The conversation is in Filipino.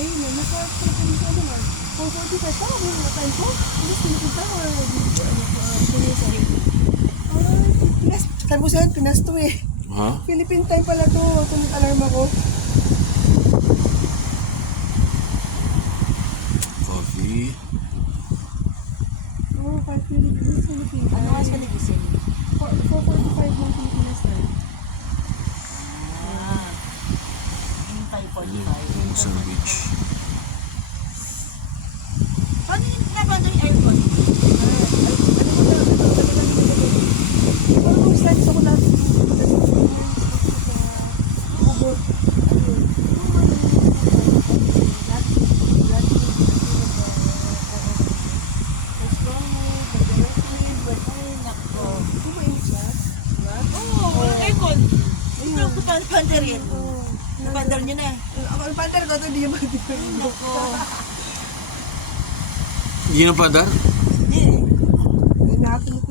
Ayun, nasa probinsya naman. 4:45 pa, may mga time ko. Tapos pinupunta ko, Pinisa. Sabi ko sa'yo, Pinas to eh. Ha? Philippine time pala to. Tunod alarm ako. Coffee. Oo, 5 Philippines, Philippine time. Ano nga siya nagising? 4:45 ng Pilipinas time. Yung 5:45. Sandwich. Paano yung nabando yung aircon? Parang slides ako lahat. Ubo. Oo, walang aircon. Ito, pander yan. Pander nyo na. Ako ang pandar ko, ito hindi yung pandar. Nako. Hindi na padar? Hindi. Nakakilip